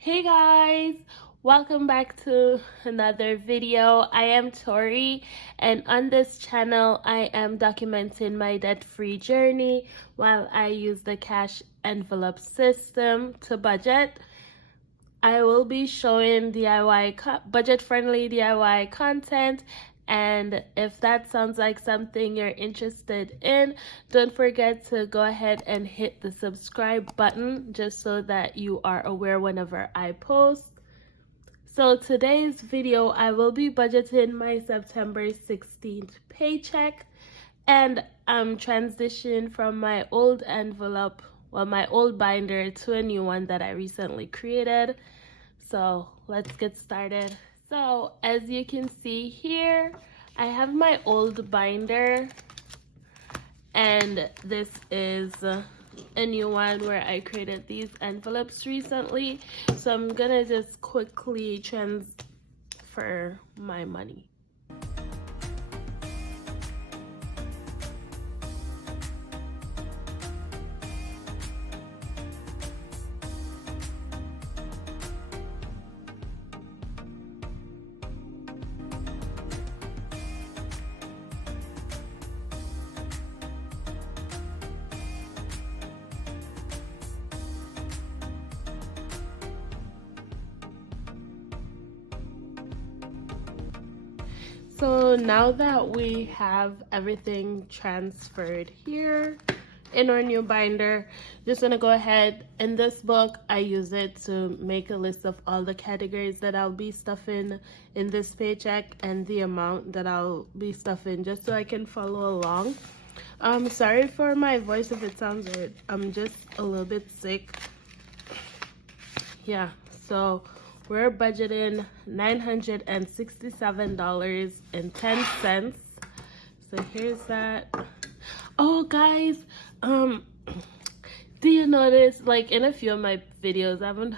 Hey guys, welcome back to another video. I am Tori, and on this channel I am documenting my debt-free journey while I use the cash envelope system to budget. I will be showing budget-friendly DIY content, and if that sounds like something you're interested in, don't forget to go ahead and hit the subscribe button just so that you are aware whenever I post. So today's video, I will be budgeting my September 16th paycheck, and I'm transitioning from my old envelope, my old binder, to a new one that I recently created. So let's get started. So as you can see here, I have my old binder, and this is a new one where I created these envelopes recently. So I'm gonna just quickly transfer my money. So now that we have everything transferred here in our new binder, just gonna go ahead. In this book, I use it to make a list of all the categories that I'll be stuffing in this paycheck and the amount that I'll be stuffing, just so I can follow along. Sorry for my voice if it sounds weird. I'm just a little bit sick. Yeah, so we're budgeting $967.10. So here's that. Oh guys, do you notice, like, in a few of my videos, I haven't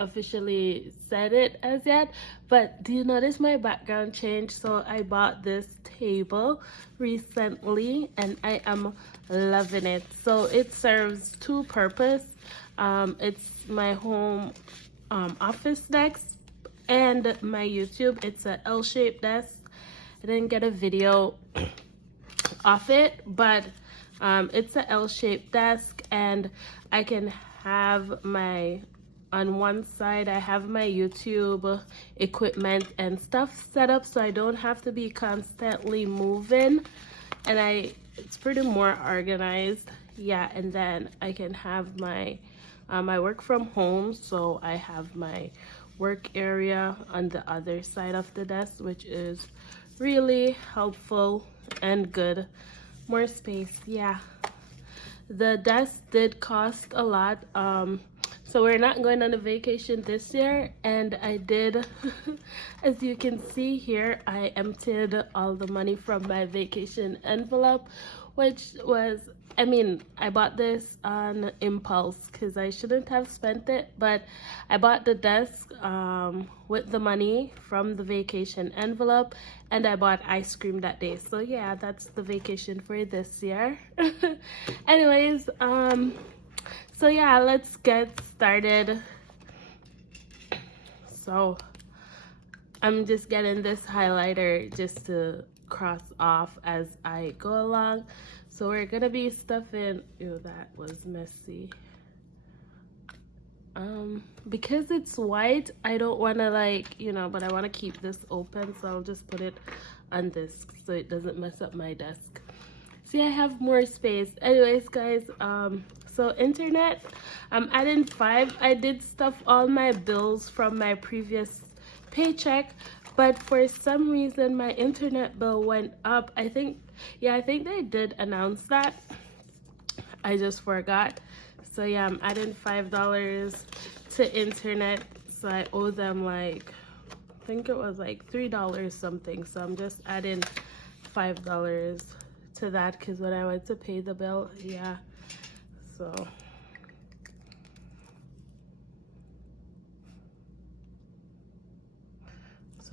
officially said it as yet, but do you notice my background changed? So I bought this table recently and I am loving it. So it serves two purposes. It's my home office desk and my YouTube. It's an L-shaped desk. I didn't get a video off it, but it's an L-shaped desk, and I can have on one side I have my YouTube equipment and stuff set up, so I don't have to be constantly moving, and it's pretty more organized. Yeah, and then I can have my I work from home, so I have my work area on the other side of the desk, which is really helpful and good. More space. Yeah, the desk did cost a lot, so we're not going on a vacation this year, and I did as you can see here, I emptied all the money from my vacation envelope, which was, I bought this on impulse because I shouldn't have spent it, but I bought the desk with the money from the vacation envelope, and I bought ice cream that day. So yeah, that's the vacation for this year. Anyways, so yeah, let's get started. So I'm just getting this highlighter just to cross off as I go along. So we're gonna be stuffing, ew, that was messy. Because it's white, I don't wanna, like, but I wanna keep this open, so I'll just put it on this so it doesn't mess up my desk. See, I have more space. Anyways, guys, so internet, I'm adding 5. I did stuff all my bills from my previous paycheck, but for some reason my internet bill went up. I think they did announce that. I just forgot. So yeah, I'm adding $5 to internet, so I owe them, like, I think it was like $3 something. So I'm just adding $5 to that because when I went to pay the bill, yeah, so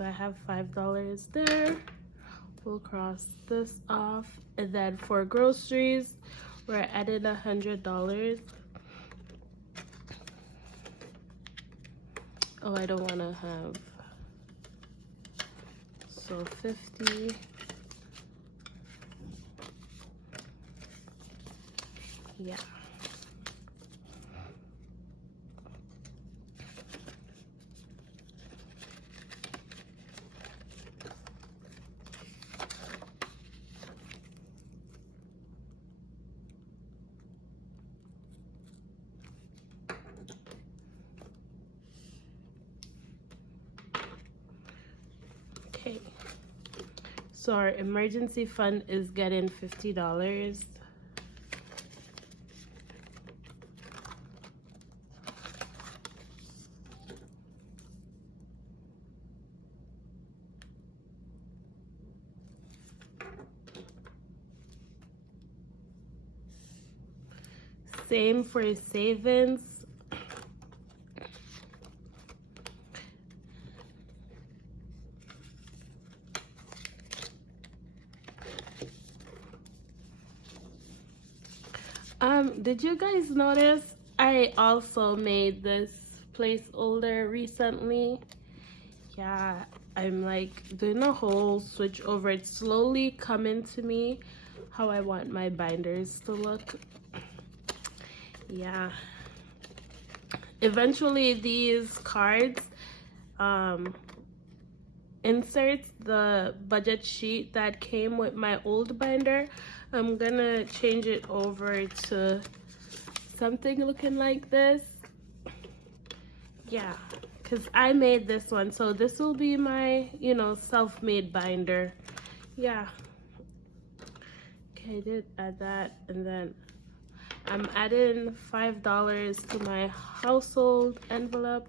I have $5 there. We'll cross this off, and then for groceries we're adding $100. Oh, I don't want to have, so 50. Yeah. Okay. So our emergency fund is getting $50. Same for savings. Did you guys notice I also made this placeholder recently? Yeah, I'm like doing a whole switch over. It's slowly coming to me how I want my binders to look. Yeah. Eventually these cards inserts the budget sheet that came with my old binder. I'm gonna change it over to something looking like this. Yeah, because I made this one, so this will be my, you know, self-made binder. Yeah. Okay, I did add that, and then I'm adding $5 to my household envelope.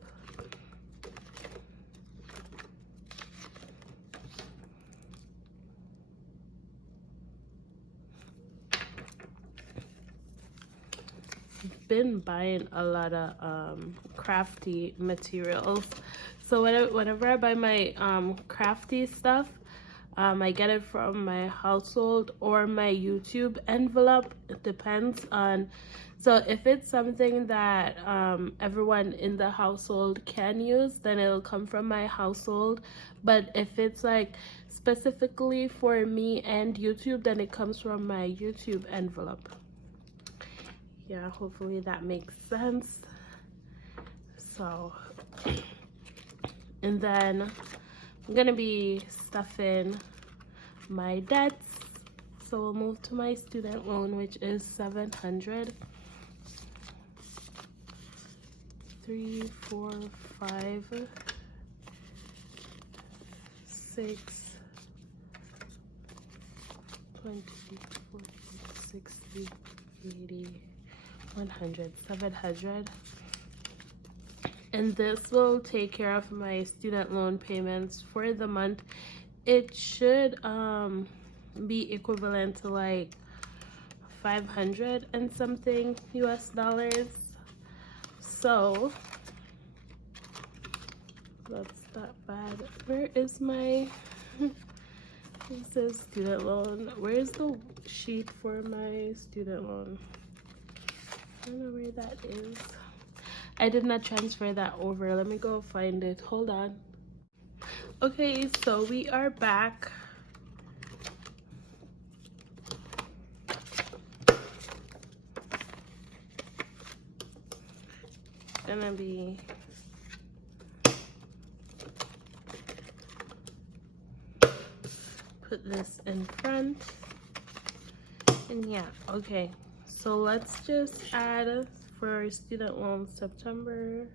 Been buying a lot of crafty materials, so whenever I buy my crafty stuff, I get it from my household or my YouTube envelope. It depends on, so if it's something that everyone in the household can use, then it'll come from my household. But if it's like specifically for me and YouTube, then it comes from my YouTube envelope. Yeah, hopefully that makes sense. So, and then I'm gonna be stuffing my debts. So we'll move to my student loan, which is $700. 3, 4, 5, 6, 20, 40, 60, 80, 100, 700. And this will take care of my student loan payments for the month. It should be equivalent to like 500 and something US dollars. So that's not bad. Where is my this is student loan? Where's the sheet for my student loan? I don't know where that is. I did not transfer that over. Let me go find it. Hold on. Okay, so we are back. Gonna be put this in front. And yeah, okay. So let's just add for student loan September.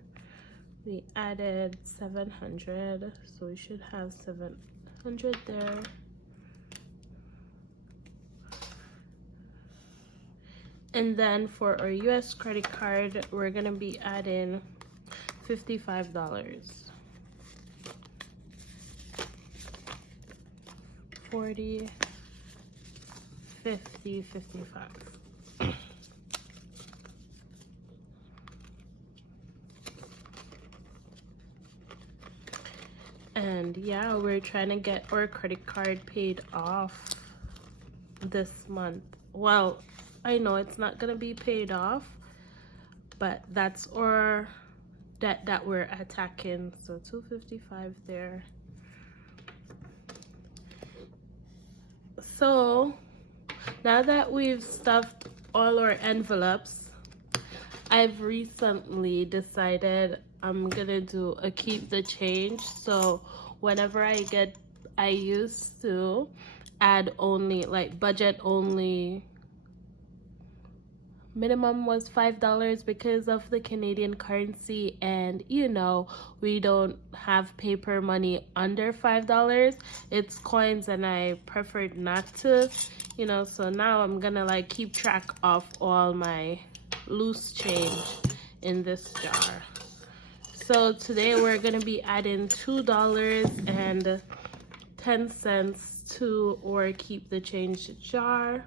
We added 700, so we should have 700 there. And then for our US credit card, we're gonna be adding $55. 40, 50, 55. And yeah, we're trying to get our credit card paid off this month. Well, I know it's not gonna be paid off, but that's our that we're attacking. So 255 there. So now that we've stuffed all our envelopes, I've recently decided I'm gonna do a keep the change. So whenever I used to add only, like, budget only. Minimum was $5 because of the Canadian currency, and you know, we don't have paper money under $5. It's coins, and I preferred not to, you know. So now I'm gonna like keep track of all my loose change in this jar. So today we're gonna be adding $2.10 to our keep the change jar.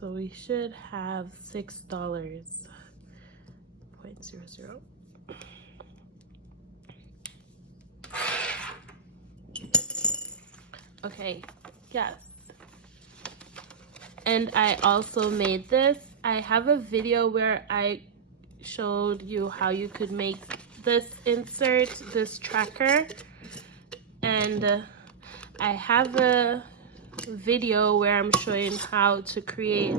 So we should have $6.00. Okay, yes. And I also made this. I have a video where I showed you how you could make this insert, this tracker, and I have a video where I'm showing how to create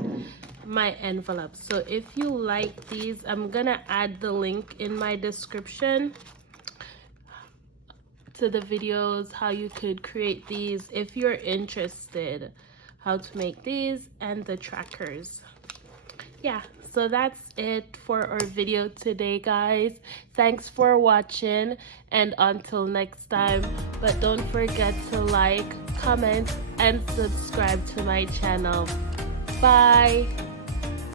my envelopes. So if you like these, I'm gonna add the link in my description to the videos how you could create these if you're interested, how to make these and the trackers. Yeah, so that's it for our video today, guys. Thanks for watching, and until next time, but don't forget to like, comment, and subscribe to my channel. Bye.